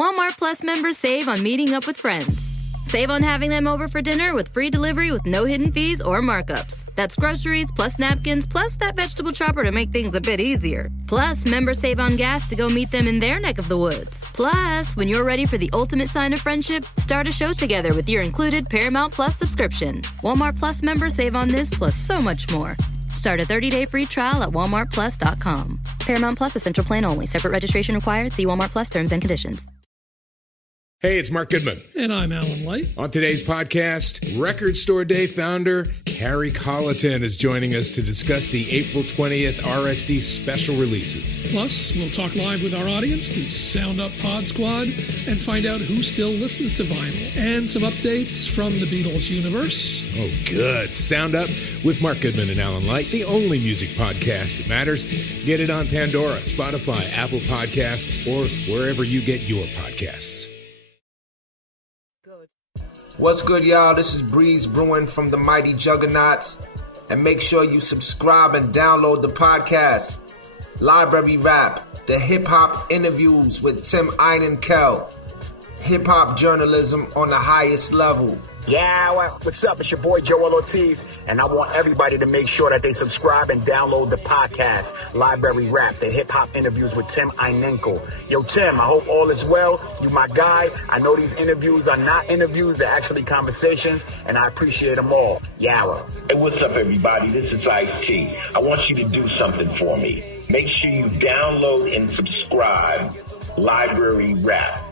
Walmart Plus members save on meeting up with friends. Save on having them over for dinner with free delivery with no hidden fees or markups. That's groceries, plus napkins, plus that vegetable chopper to make things a bit easier. Plus, members save on gas to go meet them in their neck of the woods. Plus, when you're ready for the ultimate sign of friendship, start a show together with your included Paramount Plus subscription. Walmart Plus members save on this plus so much more. Start a 30-day free trial at walmartplus.com. Paramount Plus Essential Plan only. Separate registration required. See Walmart Plus terms and conditions. Hey, it's Mark Goodman. And I'm Alan Light. On today's podcast, Record Store Day founder Carrie Colliton is joining us to discuss the April 20th RSD special releases. Plus, we'll talk live with our audience, the Sound Up Pod Squad, and find out who still listens to vinyl. And some updates from the Beatles universe. Oh, good. Sound Up with Mark Goodman and Alan Light, the only music podcast that matters. Get it on Pandora, Spotify, Apple Podcasts, or wherever you get your podcasts. What's good, y'all? This is Breeze Brewing from the Mighty Juggernauts. And make sure you subscribe and download the podcast, Library Rap, the hip-hop interviews with Tim Einenkel. Hip-hop journalism on the highest level. Yeah, what's up? It's your boy Joel Ortiz, and I want everybody to make sure that they subscribe and download the podcast, Library Rap, the hip-hop interviews with Tim Einenkel. Yo, Tim, I hope all is well. You my guy. I know these interviews are not interviews, they're actually conversations, and I appreciate them all. Yawa. Hey, what's up, everybody? This is Ice-T. I want you to do something for me. Make sure you download and subscribe Library Rap,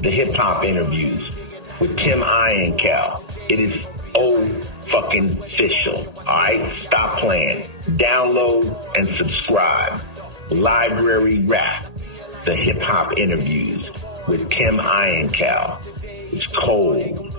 the hip-hop interviews with Tim Einenkel. It is fucking official. Alright? Stop playing. Download and subscribe. Library Rap, the hip-hop interviews with Tim Einenkel. It's cold.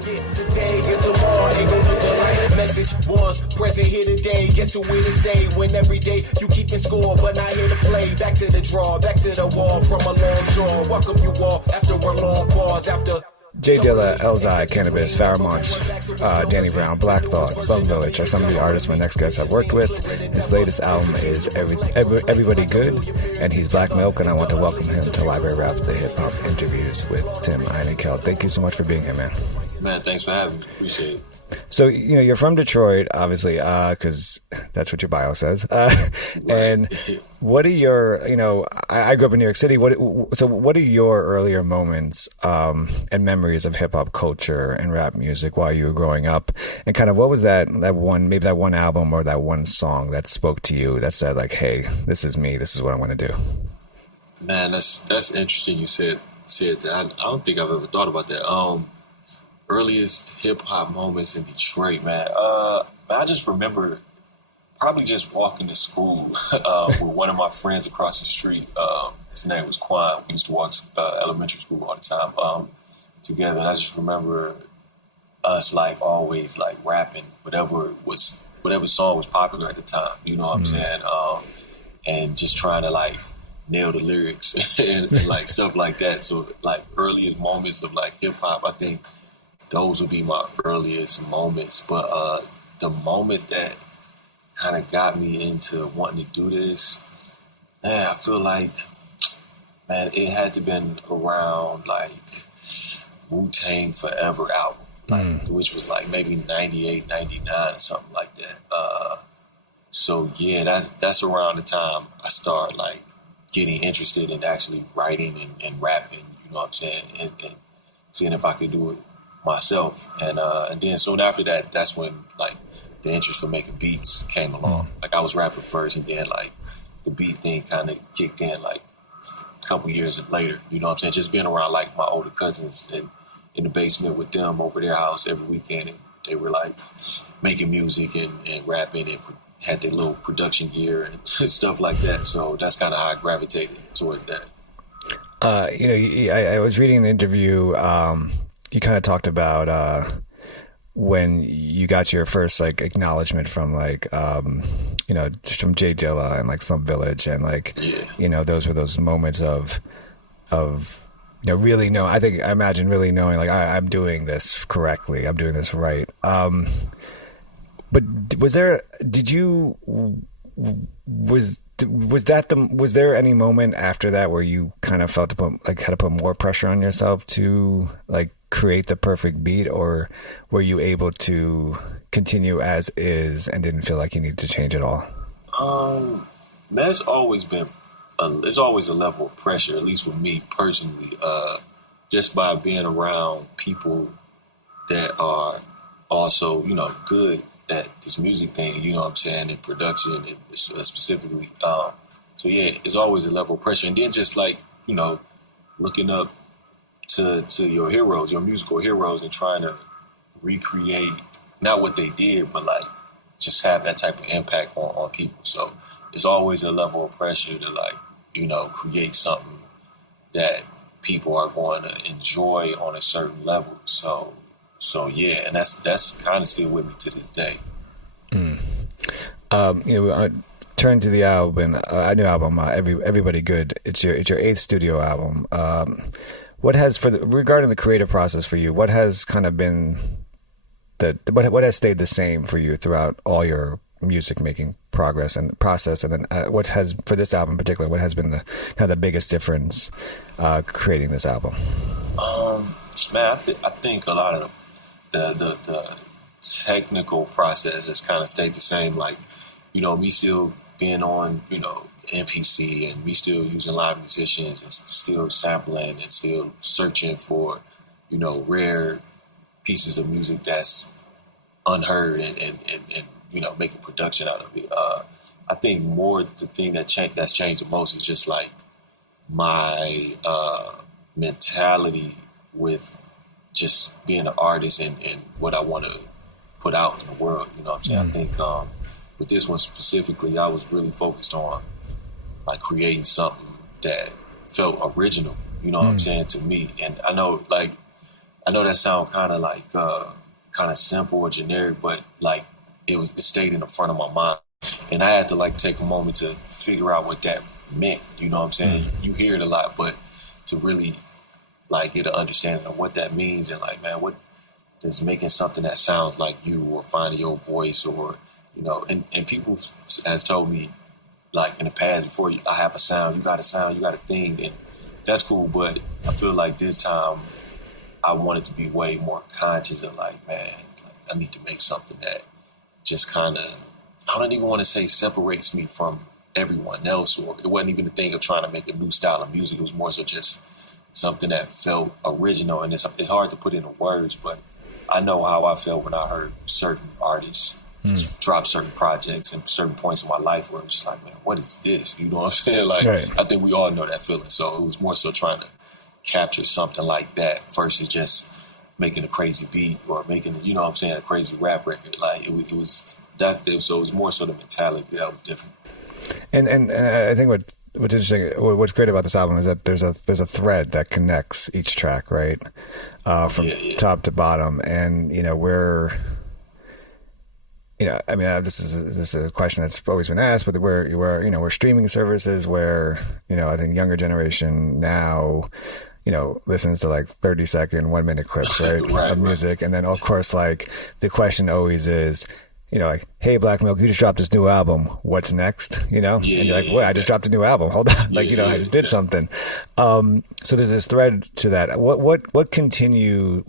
Today and tomorrow ain't gonna look alike. Message was present here today. Guess who here to stay? When every day you keeping score, but not here to play. Back to the draw, back to the wall from a long straw. Welcome you all after a long pause. After Jay Dilla, Elzhi, Cannabis, Pharomonch, Danny Brown, Black Thought, Slum Village are some of the artists my next guests have worked with. His latest album is Everybody Good, and he's Black Milk, and I want to welcome him to Library Rap, the hip-hop interviews with Tim Einenkel. Thank you so much for being here, man. Man, thanks for having me. Appreciate it. So, you're from Detroit, obviously, because that's what your bio says. And what are your, I grew up in New York City. What are your earlier moments and memories of hip hop culture and rap music while you were growing up? And kind of what was that one album or that one song that spoke to you that said like, hey, this is me. This is what I want to do. Man, that's interesting. You said that. I don't think I've ever thought about that. Earliest hip-hop moments in Detroit, man. I just remember probably just walking to school with one of my friends across the street. His name was Quan. We used to walk elementary school all the time together. And I just remember us like always like rapping whatever song was popular at the time. You know what I'm saying? And just trying to like nail the lyrics and like stuff like that. So like earliest moments of like hip-hop, I think those would be my earliest moments. But the moment that kind of got me into wanting to do this, man, I feel like, man, it had to been around like Wu-Tang Forever album, which was like maybe 98, 99, something like that. So yeah, that's around the time I started like getting interested in actually writing and rapping, you know what I'm saying, and seeing if I could do it myself. And then soon after that, that's when like the interest for making beats came along. Like I was rapping first, and then like the beat thing kind of kicked in like a couple years later, you know what I'm saying? Just being around like my older cousins and in the basement with them over their house every weekend, and they were like making music and rapping and had their little production gear and stuff like that. So that's kind of how I gravitated towards that. I was reading an interview. You kind of talked about when you got your first like acknowledgement from like from Jay Dilla and like Slum Village, and like those were those moments of really know. I imagine really knowing like I'm doing this correctly. I'm doing this right. But was Was there any moment after that where you kind of felt had to put more pressure on yourself to like create the perfect beat, or were you able to continue as is and didn't feel like you needed to change at all? Man, it's always a level of pressure, at least with me personally, just by being around people that are also, good at this music thing, you know what I'm saying, in production and specifically. So yeah, it's always a level of pressure. And then just like, looking up to your heroes, your musical heroes, and trying to recreate not what they did, but like just have that type of impact on people. So it's always a level of pressure to like, create something that people are going to enjoy on a certain level. So yeah, and that's kind of still with me to this day. Turn to the album, a new album, Everybody Good. It's your 8th studio album. What has regarding the creative process for you? What has kind of been what has stayed the same for you throughout all your music making progress and process? And then what has, for this album in particular, what has been the biggest difference creating this album? Man, I think a lot of the technical process has kind of stayed the same. Like, me still being on, MPC, and me still using live musicians and still sampling and still searching for, rare pieces of music that's unheard and making production out of it. I think more the thing that's changed the most is just like my mentality with just being an artist and what I want to put out in the world. You know what I'm saying? I think with this one specifically, I was really focused on like creating something that felt original. You know what I'm saying, to me. And I know that sounds kind of like kind of simple or generic, but like it stayed in the front of my mind, and I had to like take a moment to figure out what that meant. You know what I'm saying? You hear it a lot, but to really like get an understanding of what that means, and like, man, what does making something that sounds like you, or finding your voice, or and people has told me like in the past, before I have a sound, you got a thing, and that's cool. But I feel like this time I wanted to be way more conscious of like, man, I need to make something that just kind of, I don't even want to say separates me from everyone else, or it wasn't even a thing of trying to make a new style of music. It was more so just something that felt original, and it's hard to put into words, but I know how I felt when I heard certain artists drop certain projects and certain points in my life where it was just like, man, what is this? You know what I'm saying? Like, right. I think we all know that feeling. So it was more so trying to capture something like that versus just making a crazy beat or making, a crazy rap record. Like it was that. So it was more so the mentality that was different. And I think what's interesting, what's great about this album is that there's a thread that connects each track, right, from top to bottom, and this is a question that's always been asked, but we're streaming services where I think younger generation now listens to like 30-second, 1-minute clips, right, of music, and then of course like the question always is, like, hey, Black Milk, you just dropped this new album. What's next? And you're like, wait, I just dropped a new album. Hold on. Like, I did something. So there's this thread to that. What continue,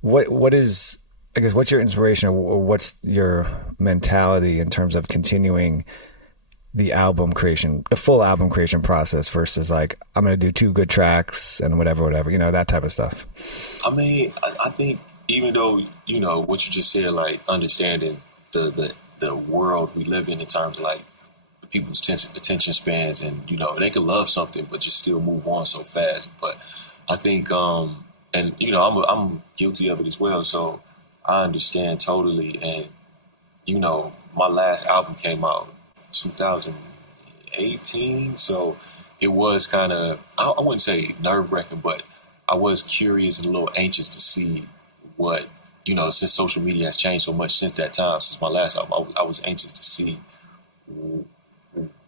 what is, I guess, what's your inspiration, or what's your mentality in terms of continuing the album creation, the full album creation process versus like, I'm going to do 2 good tracks and whatever, that type of stuff? I mean, I think even though, what you just said, like understanding the world we live in terms of like people's attention spans, and, they can love something, but just still move on so fast. But I think, and, I'm guilty of it as well. So I understand totally. And, my last album came out 2018. So it was kind of, I wouldn't say nerve-wracking, but I was curious and a little anxious to see what, since social media has changed so much since that time, since my last album, I was anxious to see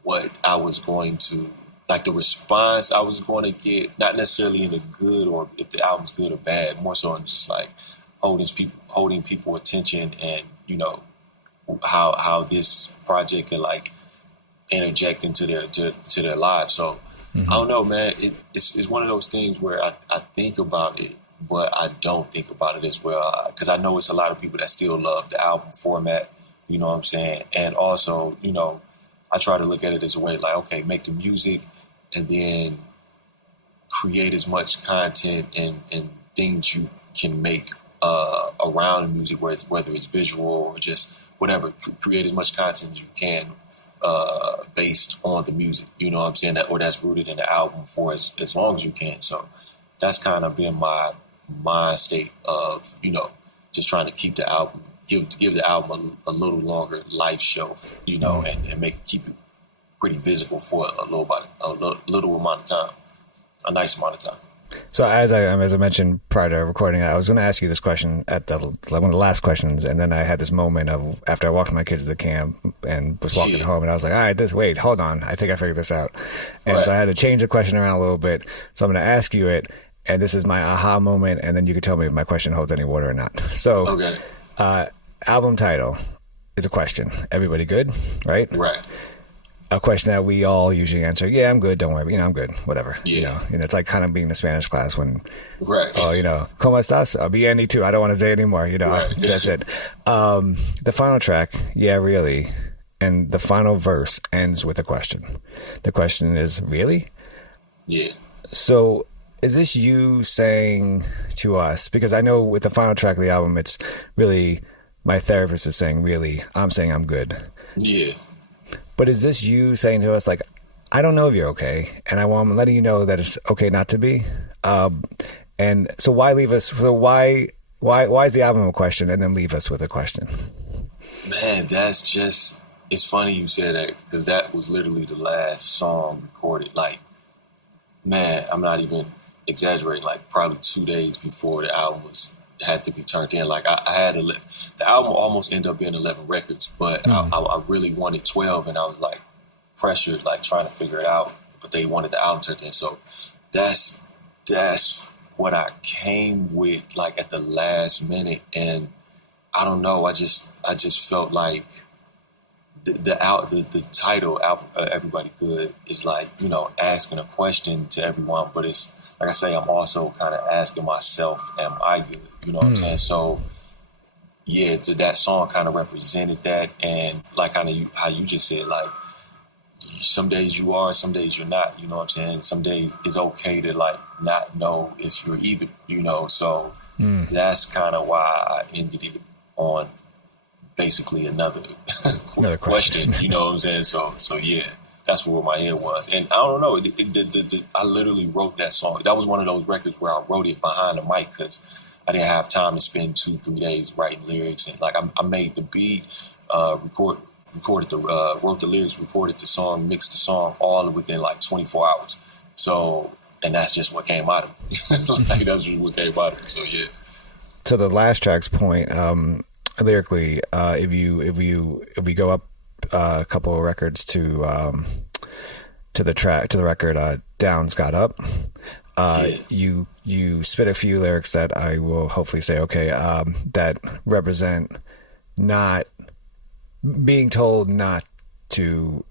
what I was going to, like the response I was going to get, not necessarily in a good, or if the album's good or bad, more so in just like holding people attention, and, how this project could like interject into their lives. So I don't know, man. It's one of those things where I think about it, but I don't think about it as well, because I know it's a lot of people that still love the album format. You know what I'm saying? And also, you know, I try to look at it as a way like, okay, make the music and then create as much content and things you can make around the music, whether it's visual or just whatever. Create as much content as you can based on the music. You know what I'm saying? Or that's rooted in the album for as long as you can. So that's kind of been my mind state of, you know, just trying to keep the album, give the album a little longer life shelf, you know, and keep it pretty visible for a little amount of time, a nice amount of time. So as I mentioned prior to recording, I was going to ask you this question at one of the last questions, and then I had this moment of after I walked my kids to the camp and was walking home, and I was like, all right, wait, hold on, I think I figured this out. And so I had to change the question around a little bit. So I'm going to ask you it, and this is my aha moment, and then you can tell me if my question holds any water or not. So, album title is a question. Everybody good, right? Right. A question that we all usually answer, yeah, I'm good, don't worry, you know, I'm good, whatever. Yeah. You know, it's like kind of being in the Spanish class when, right. Oh, you know, ¿Cómo estás? Bien, y tú. I don't want to say anymore, you know, right. That's it. The final track, yeah, really, and the final verse ends with a question. The question is, really? Yeah. So is this you saying to us, because I know with the final track of the album, it's really, my therapist is saying, really, I'm saying I'm good. Yeah. But is this you saying to us, like, I don't know if you're okay, and I'm letting you know that it's okay not to be? And so why leave us? So why is the album a question, and then leave us with a question? Man, that's just, it's funny you said that, because that was literally the last song recorded. Like, man, I'm not even exaggerating, like probably 2 days before the album had to be turned in. Like I had the album almost ended up being 11 records, but I really wanted 12, and I was like pressured, like trying to figure it out, but they wanted the album turned in. So that's what I came with, like at the last minute. And I don't know, I just felt like the title, Everybody Good, is like, you know, asking a question to everyone, but it's like I say, I'm also kind of asking myself, am I good? You know what I'm saying? So, yeah, that song kind of represented that. And like kind of how you just said, like, some days you are, some days you're not. You know what I'm saying? Some days it's okay to, like, not know if you're either, you know? So that's kind of why I ended it on basically another question. You know what I'm saying? So yeah. That's where my head was. And I don't know, I literally wrote that song. That was one of those records where I wrote it behind the mic because I didn't have time to spend 2-3 days writing lyrics. And like I made the beat, wrote the lyrics, recorded the song, mixed the song, all within like 24 hours. So, and that's just what came out of me. Like that's just what came out of me. So yeah. To the last track's point, lyrically, if we go up a couple of records to the record Downs Got Up, you spit a few lyrics that I will hopefully say that represent not being told not to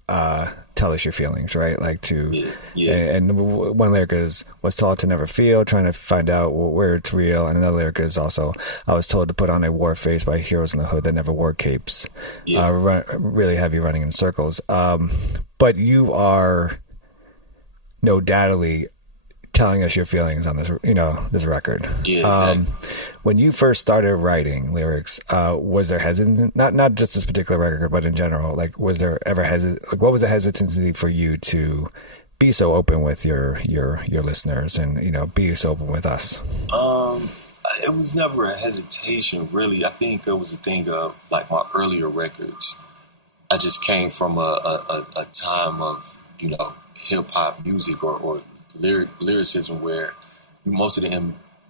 tell us your feelings, right? Like to and one lyric is was taught to never feel, trying to find out where it's real, and another lyric is also I was told to put on a war face by heroes in the hood that never wore capes. Really heavy, running in circles, but you are no doubtly telling us your feelings on this, you know, this record. Exactly. When you first started writing lyrics, was there hesitancy, not just this particular record, but in general, like, was there ever what was the hesitancy for you to be so open with your listeners and, you know, be so open with us? It was never a hesitation, really. I think it was a thing of, like, my earlier records. I just came from a time of, you know, hip-hop music or lyricism where most of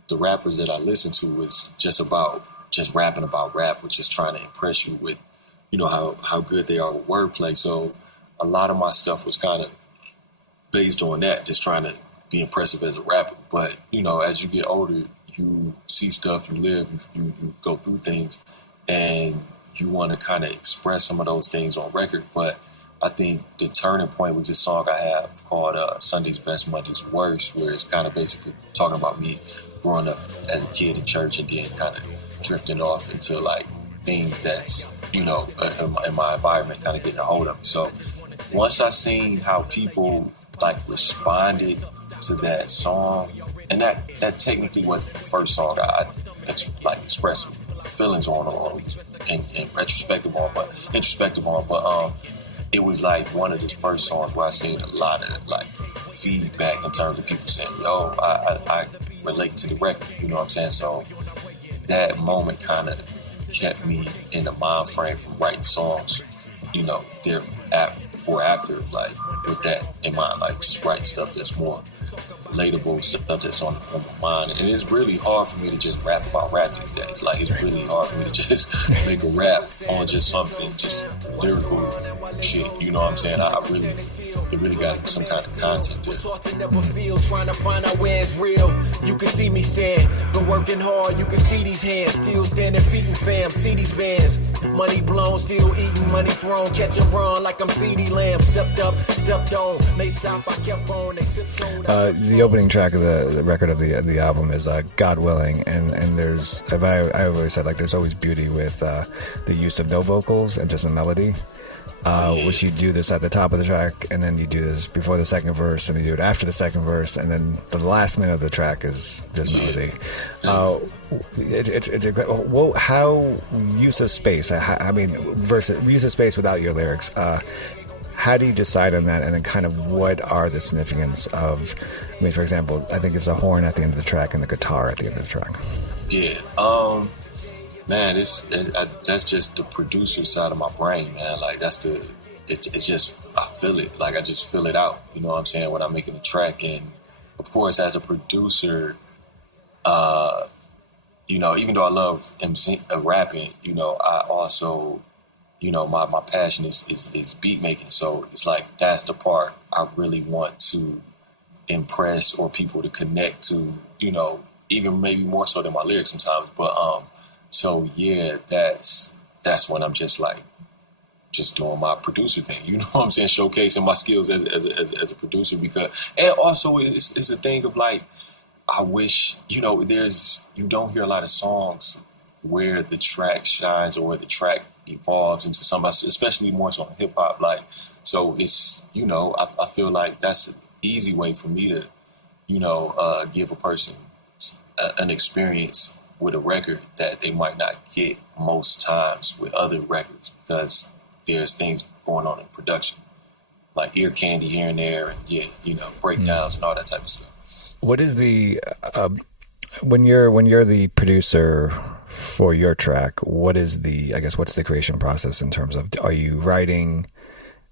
the rappers that I listened to was just rapping about rap, or just trying to impress you with, you know, how good they are with wordplay. So a lot of my stuff was kind of based on that, just trying to be impressive as a rapper. But, you know, as you get older, you see stuff, you live, you go through things, and you want to kind of express some of those things on record. But I think the turning point was this song I have called Sunday's Best, Monday's Worst, where it's kind of basically talking about me growing up as a kid in church and then kind of drifting off into like things that's, you know, in my environment kind of getting a hold of me. So once I seen how people like responded to that song, and that technically was the first song I expressed feelings on and introspective on, but it was like one of the first songs where I seen a lot of like feedback in terms of people saying, yo, I relate to the record, you know what I'm saying? So that moment kind of kept me in the mind frame from writing songs, you know, after, like, with that in mind, like, just writing stuff that's more relatable, stuff that's on my mind. And it's really hard for me to just rap about rap these days. Like, it's really hard for me to just make a rap on just something, just lyrical shit, you know what I'm saying? It really got some kind of content there. Trying to find out where it's real. You can see me stand, been working hard, you can see these hands, still standing feeding fam, see these bands, money blown, still eating, money thrown, catch a run like I'm CD Lamb, stepped up, stepped on, they stop, I kept on, they tiptoed. The opening track of the record of the album is God Willing, and there's, I always said, like, there's always beauty with the use of no vocals and just a melody. Which you do this at the top of the track, and then you do this before the second verse, and you do it after the second verse, and then the last minute of the track is just melody. It's a how use of space. I mean, versus use of space without your lyrics. How do you decide on that, and then kind of what are the significance of? I mean, for example, I think it's a horn at the end of the track and the guitar at the end of the track. Yeah. Man, that's just the producer side of my brain, man. Like, it's just, I feel it. Like, I just feel it out. You know what I'm saying? When I'm making a track. And of course, as a producer, you know, even though I love rapping, you know, I also, you know, my passion is beat making. So it's like, that's the part I really want to impress or people to connect to, you know, even maybe more so than my lyrics sometimes. But, so yeah, that's when I'm just like, just doing my producer thing. You know what I'm saying? Showcasing my skills as a producer, because, and also it's a thing of like, I wish, you know, you don't hear a lot of songs where the track shines or where the track evolves into something, especially more so in hip hop. Like, so it's, you know, I feel like that's an easy way for me to, you know, give a person an experience with a record that they might not get most times with other records, because there's things going on in production, like ear candy here and there, and yeah, you know, breakdowns and all that type of stuff. What is the when you're the producer for your track, what is what's the creation process in terms of, are you writing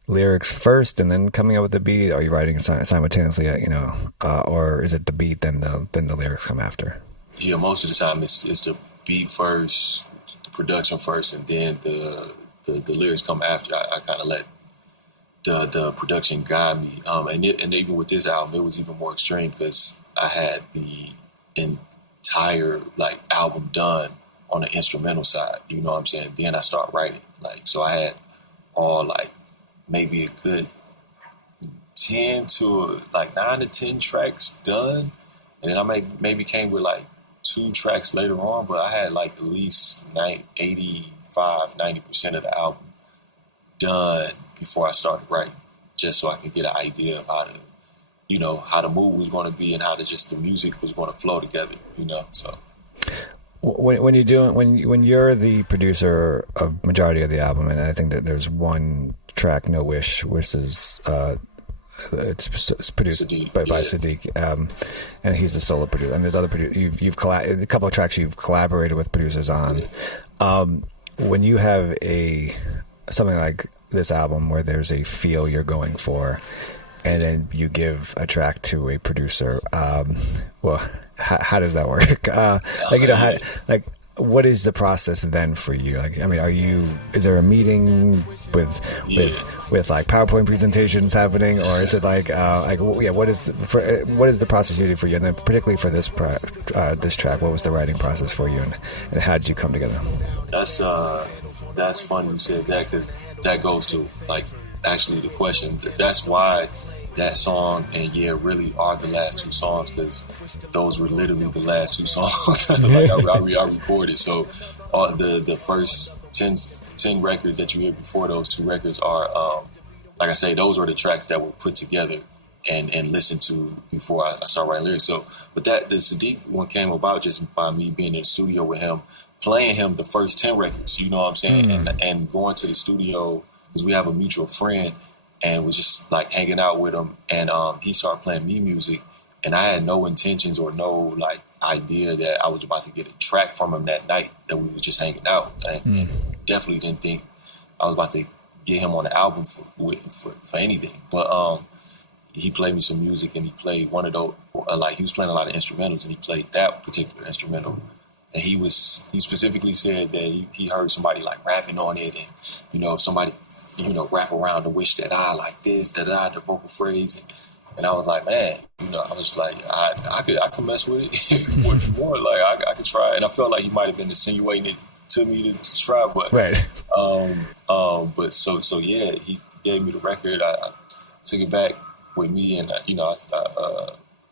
lyrics first and then coming up with the beat? Are you writing simultaneously, you know, or is it the beat then the lyrics come after? Yeah, most of the time it's the beat first, the production first, and then the lyrics come after. I kind of let the production guide me. And even with this album, it was even more extreme, because I had the entire like album done on the instrumental side. You know what I'm saying? Then I start writing. Like, so I had all like maybe a good 9 to 10 tracks done, and then I maybe came with like 2 tracks later on, but I had like at least 85-90% of the album done before I started writing, just so I could get an idea of how to, you know, how the mood was going to be and how the music was going to flow together, you know. So when you're the producer of majority of the album, and I think that there's one track, No Wish, which is it's produced Sadiq, by Sadiq, and he's the solo producer. And there's other producers. You've a couple of tracks you've collaborated with producers on. When you have something like this album where there's a feel you're going for, and then you give a track to a producer, well, how does that work? Like, you know, what is the process then for you? Like, I mean, is there a meeting with like PowerPoint presentations happening, or is it what is the process usually for you? And then particularly for this track, what was the writing process for you, and how did you come together? That's funny you said that, because that goes to like actually the question. That's why that song and Yeah really are the last two songs, because those were literally the last two songs like I recorded. So the first 10 records that you hear before those two records are, like I say, those were the tracks that were put together and listened to before I started writing lyrics. So, but the Sadiq one came about just by me being in the studio with him, playing him the first 10 records, you know what I'm saying? And going to the studio, because we have a mutual friend, and was just like hanging out with him, and he started playing me music, and I had no intentions or no like idea that I was about to get a track from him that night that we were just hanging out, and definitely didn't think I was about to get him on the album for anything. But he played me some music, and he played one of those, like he was playing a lot of instrumentals, and he played that particular instrumental. And he specifically said that he heard somebody like rapping on it, and you know, if somebody, you know, rap around the wish that I like this, that I, the vocal phrase, and I was like, man, you know, I was like, I could mess with it if you want, like I could try, and I felt like he might have been insinuating it to me to try, but right. But so yeah, he gave me the record. I took it back with me, and you know, I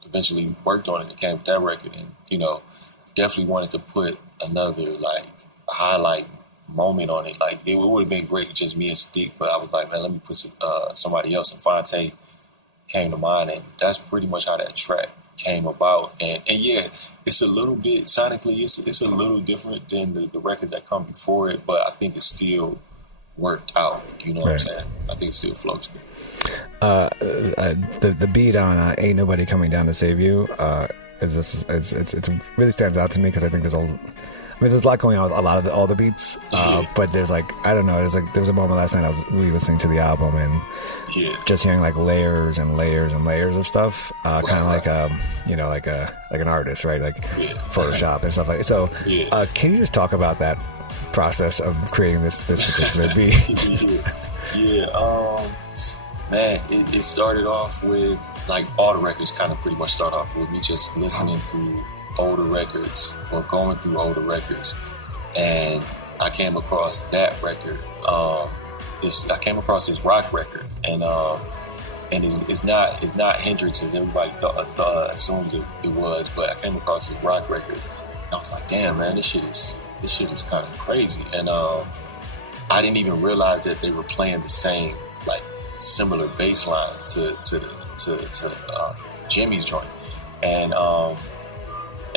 eventually worked on it and came with that record, and you know, definitely wanted to put another like highlight moment on it. Like it would have been great just me and Sadiq, but I was like, man, let me put somebody else. And Phonte came to mind, and that's pretty much how that track came about. And yeah, it's a little bit sonically, it's a little different than the record that come before it, but I think it still worked out. You know what I'm saying? I think it still flows good. The beat on "Ain't Nobody Coming Down to Save You" it really stands out to me, because I think there's a lot going on with all the beats, but there's like, I don't know, there was a moment last night I was listening to the album, and just hearing like layers and layers and layers of stuff, kind of like you know, like an artist, right? Like Photoshop and stuff like that. So can you just talk about that process of creating this particular beat? Man, it started off with, like, all the records kind of pretty much start off with me just listening through older records or going through older records, and I came across that record. I came across this rock record, and it's not Hendrix as everybody assumed it was, but I came across this rock record, and I was like, damn, man, this shit is kind of crazy, and I didn't even realize that they were playing the same, like, similar bass line to Jimmy's joint, and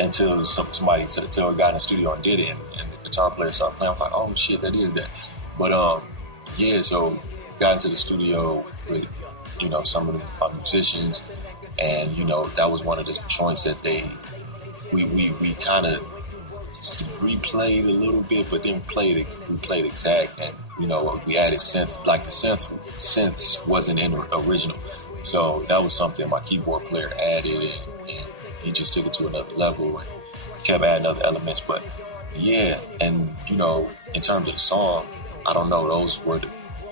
until somebody until a guy in the studio and did it, and the guitar player started playing. I was like, oh shit, that is that. But so got into the studio with, you know, some of the musicians, and you know, that was one of the joints that we kind of replayed a little bit, but then we played exact, and you know, we added synth. Like the synths wasn't in the original, so that was something my keyboard player added, and he just took it to another level and kept adding other elements. But yeah, and you know, in terms of the song, I don't know,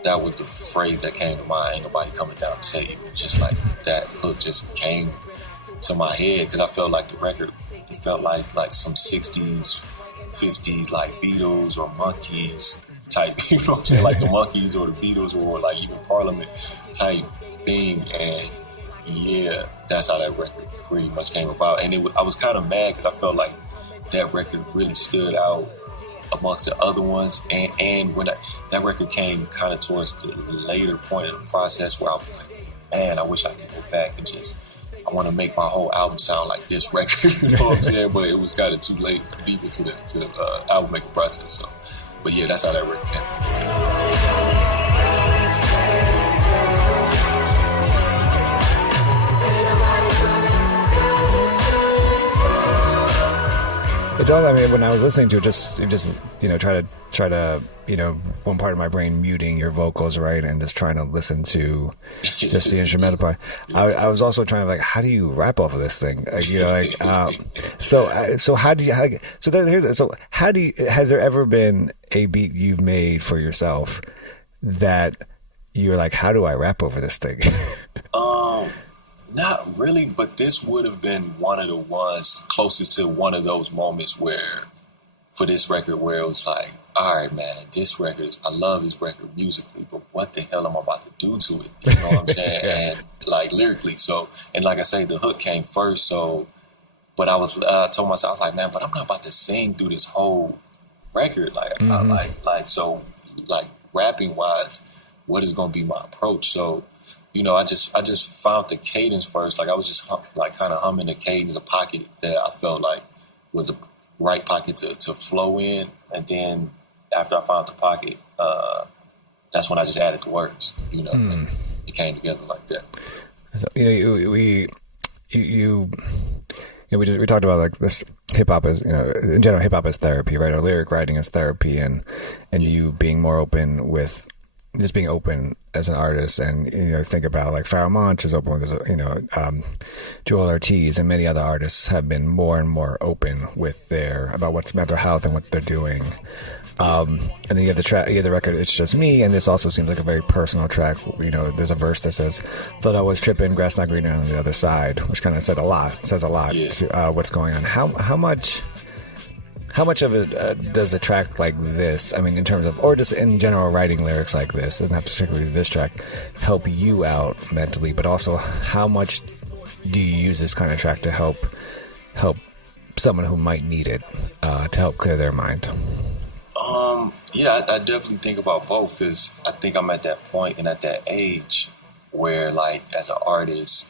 that was the phrase that came to mind. Ain't nobody coming down to save you. Just like that hook just came to my head, because I felt like the record, it felt like some 60s, 50s, like Beatles or Monkees type, you know what I'm saying? Like the Monkees or the Beatles or like even Parliament type thing. And yeah, that's how that record pretty much came about. And I was kind of mad, because I felt like that record really stood out amongst the other ones. And when that record came kind of towards the later point of the process, where I was like, man, I wish I could go back and I want to make my whole album sound like this record, you know what I'm saying? But it was kind of too late, deep into the album making process. So, but yeah, that's how that record came. It's all, I mean, when I was listening to it, just you know, try to you know, one part of my brain muting your vocals, right, and just trying to listen to just the instrumental part. I was also trying to, like, how do you rap off of this thing? Like, you know, like so how do you has there ever been a beat you've made for yourself that you're like, how do I rap over this thing? Not really, but this would have been one of the ones closest to one of those moments where, for this record, where it was like, all right, man, I love this record musically, but what the hell am I about to do to it? You know what I'm saying? And like lyrically, so, and like I say, the hook came first, so, but I told myself, I was like, man, but I'm not about to sing through this whole record. Like, so, like rapping wise, what is going to be my approach? So, you know, I just found the cadence first. Like I was just kind of humming the cadence, a pocket that I felt like was a right pocket to flow in, and then after I found the pocket, that's when I just added the words, you know, and it came together like that. So, we talked about like this hip hop is, you know, in general, hip hop is therapy, right? Or lyric writing is therapy, and you being more open with just being open as an artist, and you know, think about like Pharoah Monch is open with, you know, Joel Ortiz and many other artists have been more and more open with about what's mental health and what they're doing. And then you have the record It's Just Me, and this also seems like a very personal track. You know, there's a verse that says, "Thought I was tripping, grass not greener on the other side," which kind of says a lot to what's going on. How much of it does a track like this, I mean, in terms of, or just in general writing lyrics like this, doesn't have particularly this track, help you out mentally, but also how much do you use this kind of track to help someone who might need it to help clear their mind? Yeah, I definitely think about both, because I think I'm at that point and at that age where, like, as an artist,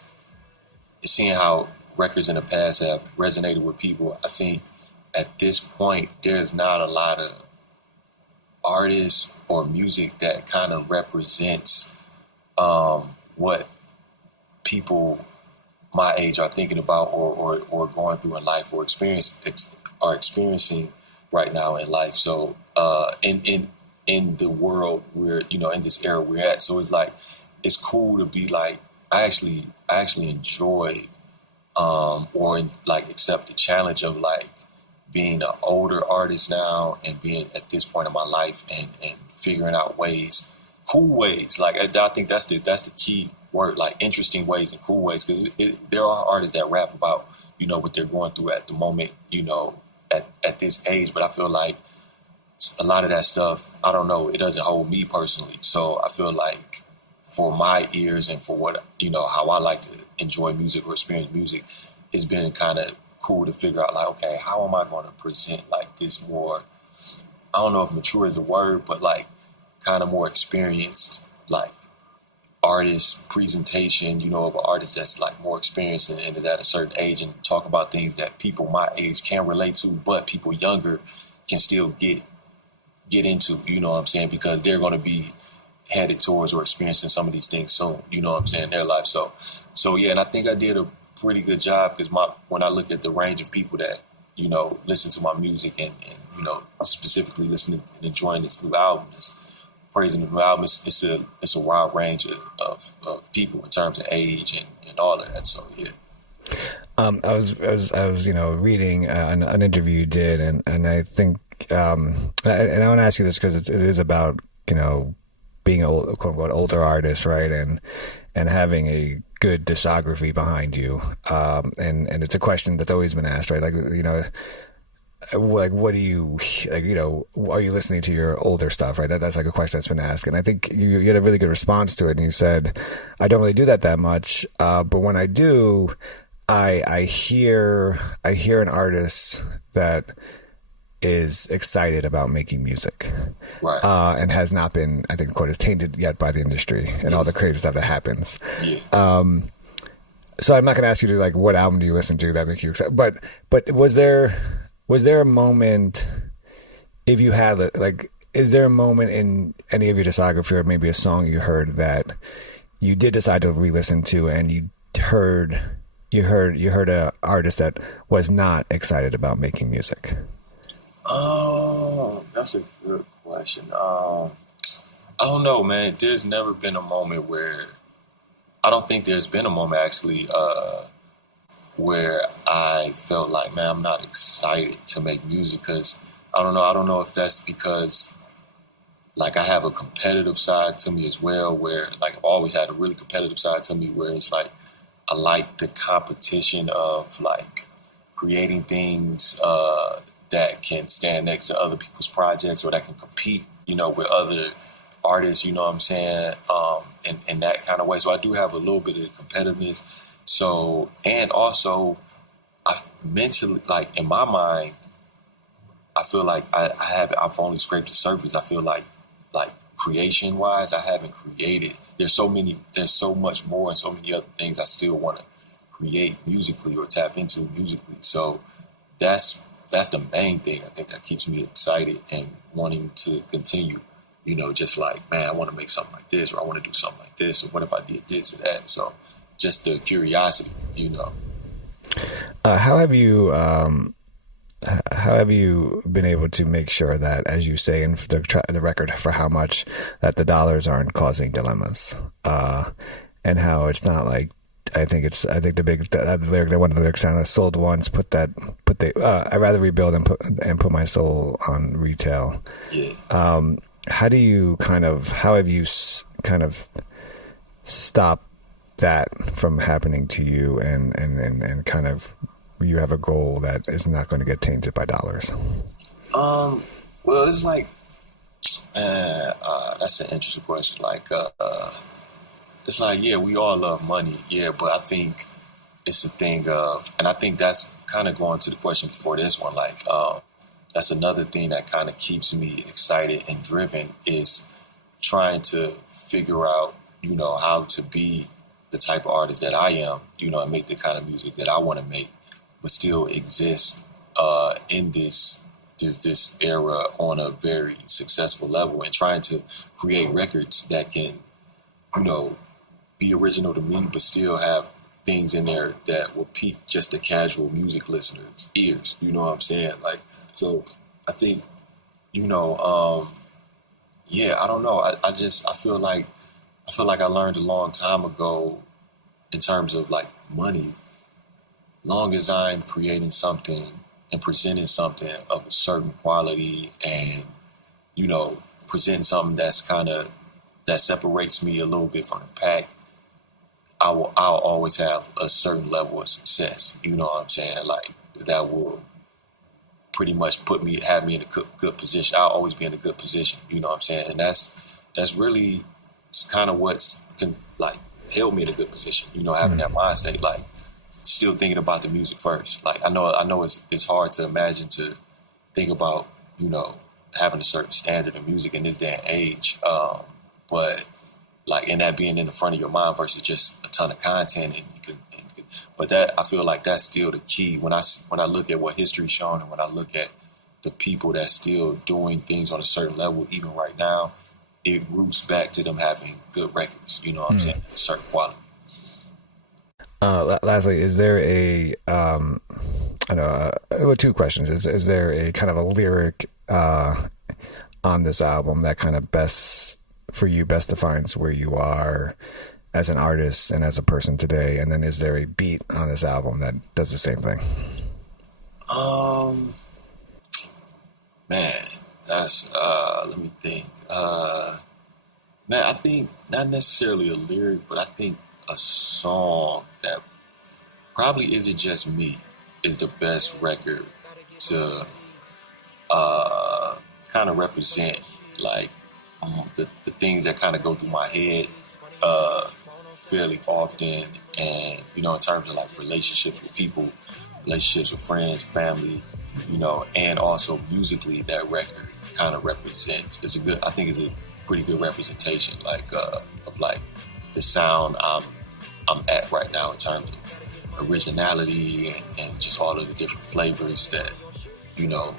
seeing how records in the past have resonated with people, I think at this point there's not a lot of artists or music that kind of represents what people my age are thinking about or going through in life or experiencing right now in life. So in the world we're, you know, in this era we're at, so it's like it's cool to be like I actually enjoy or like accept the challenge of like being an older artist now and being at this point in my life and figuring out cool ways. Like I think that's the key word, like interesting ways and cool ways, because there are artists that rap about, you know, what they're going through at the moment, you know, at this age. But I feel like a lot of that stuff, I don't know, it doesn't hold me personally. So I feel like for my ears and for what, you know, how I like to enjoy music or experience music, it's been kind of cool to figure out like, okay, how am I going to present like this more, I don't know if mature is the word, but like kind of more experienced, like artist presentation, you know, of an artist that's like more experienced and is at a certain age, and talk about things that people my age can relate to, but people younger can still get into, you know what I'm saying? Because they're going to be headed towards or experiencing some of these things soon, you know what I'm saying, in their life. So yeah, and I think I did a pretty good job, because when I look at the range of people that, you know, listen to my music and you know, specifically listening and enjoying this new album, praising the new album, it's a wide range of people in terms of age and all of that. So yeah. I was you know, reading an interview you did, and I think and I want to ask you this because it is about, you know, being a quote unquote older artist, right, and having a good discography behind you, and it's a question that's always been asked, right? Like, you know, like what do you, like, you know, are you listening to your older stuff, right? That's like a question that's been asked, and I think you had a really good response to it, and you said, I don't really do that much, but when I do, I hear an artist that is excited about making music, right, and has not been, I think, quote, is tainted yet by the industry and all the crazy stuff that happens. Yeah. So I'm not going to ask you to like, what album do you listen to that make you excited? But was there a moment, if you had like, is there a moment in any of your discography or maybe a song you heard that you did decide to re-listen to, and you heard a artist that was not excited about making music? Oh, that's a good question. I don't know, man. There's never been a moment where, I don't think there's been a moment actually where I felt like, man, I'm not excited to make music, because I don't know if that's because like I have a competitive side to me as well, where like I've always had a really competitive side to me, where it's like I like the competition of like creating things that can stand next to other people's projects or that can compete, you know, with other artists, you know what I'm saying, in that kind of way. So I do have a little bit of competitiveness. So, and also I mentally, like in my mind, I feel like I've only scraped the surface. I feel like creation wise, I haven't created. There's so much more and so many other things I still want to create musically or tap into musically. So that's the main thing I think that keeps me excited and wanting to continue. You know, just like, man, I want to make something like this, or I want to do something like this, or what if I did this or that? So just the curiosity, you know. How have you been able to make sure that, as you say in the record, for how much, that the dollars aren't causing dilemmas, and how it's not like, I think one of the lyrics on sold once, I'd rather rebuild and put my soul on retail. Yeah. How have you kind of stopped that from happening to you, and kind of, you have a goal that is not going to get tainted by dollars? Well, it's like, that's an interesting question. Like, it's like, yeah, we all love money, yeah, but I think it's a thing of, and I think that's kind of going to the question before this one, like, that's another thing that kind of keeps me excited and driven, is trying to figure out, you know, how to be the type of artist that I am, you know, and make the kind of music that I want to make, but still exist in this era on a very successful level, and trying to create records that can, you know, be original to me, but still have things in there that will pique just the casual music listener's ears. You know what I'm saying? Like, so I think, you know, yeah, I don't know. I feel like I learned a long time ago, in terms of like money, long as I'm creating something and presenting something of a certain quality, and, you know, presenting something that separates me a little bit from the pack, I'll always have a certain level of success. You know what I'm saying? Like, that will pretty much have me in a good position. I'll always be in a good position. You know what I'm saying? And that's really kind of what's like held me in a good position. You know, having that mindset, like, still thinking about the music first. Like, I know it's hard to imagine to think about, you know, having a certain standard of music in this day and age, but like, and that being in the front of your mind versus just a ton of content, but that, I feel like that's still the key. When I look at what history's shown, and when I look at the people that's still doing things on a certain level, even right now, it roots back to them having good records. You know what I'm saying? Certain quality. Lastly, is there two questions. Is there a kind of a lyric on this album that kind of best defines where you are as an artist and as a person today? And then is there a beat on this album that does the same thing? Man, that's, let me think. Man, I think not necessarily a lyric, but I think a song that probably Is It Just Me is the best record to kind of represent, like, the things that kind of go through my head fairly often, and, you know, in terms of like relationships with people, relationships with friends, family, you know, and also musically, that record kind of represents. I think it's a pretty good representation, like of like the sound I'm at right now in terms of originality and just all of the different flavors that, you know,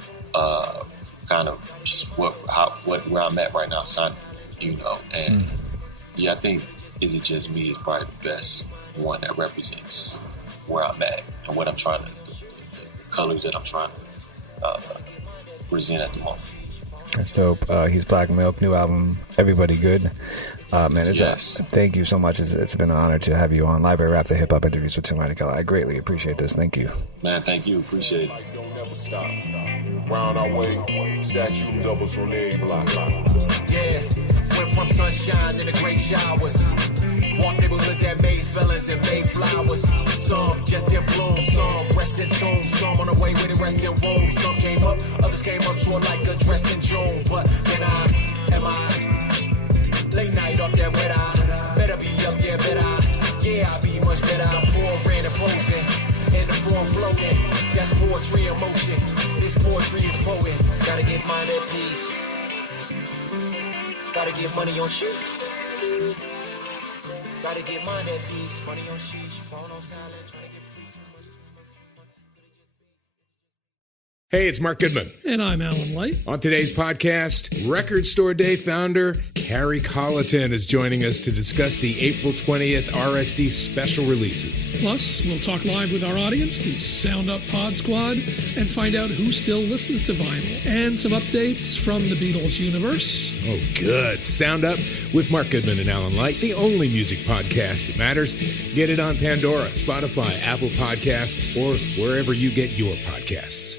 kind of just where I'm at right now, son, you know. And yeah, I think Is It Just Me is probably the best one that represents where I'm at and what I'm trying to, the colors that I'm trying to present at the moment. So he's Black Milk, new album, Everybody Good. Man, Yes. Thank you so much. It's been an honor to have you on Library Rap, the hip hop interviews with Tim Heinekel. I greatly appreciate this. Thank you. Man, thank you. Appreciate it. Don't never stop. Round our way, statues of us on every block. Yeah, Went from sunshine to the great showers. Walk neighborhoods that made felons and made flowers. Some just in bloom, some rest in tomb, some on the way with the rest in womb. Some came up, others came up short like a dress in June. But then am I late night off that red eye? Better be up, yeah, better. Yeah, I'll be much better. I'm pouring and posing, and the form floating. That's poetry in motion. This poetry is poet. Gotta get mine at peace. Gotta get money on shit. Gotta get mine at peace. Money on sheesh. Phone on silent. Trying to get free too much. Hey, it's Mark Goodman. And I'm Alan Light. On today's podcast, Record Store Day founder Carrie Colliton is joining us to discuss the April 20th RSD special releases. Plus, we'll talk live with our audience, the Sound Up Pod Squad, and find out who still listens to vinyl. And some updates from the Beatles universe. Oh, good. Sound Up with Mark Goodman and Alan Light, the only music podcast that matters. Get it on Pandora, Spotify, Apple Podcasts, or wherever you get your podcasts.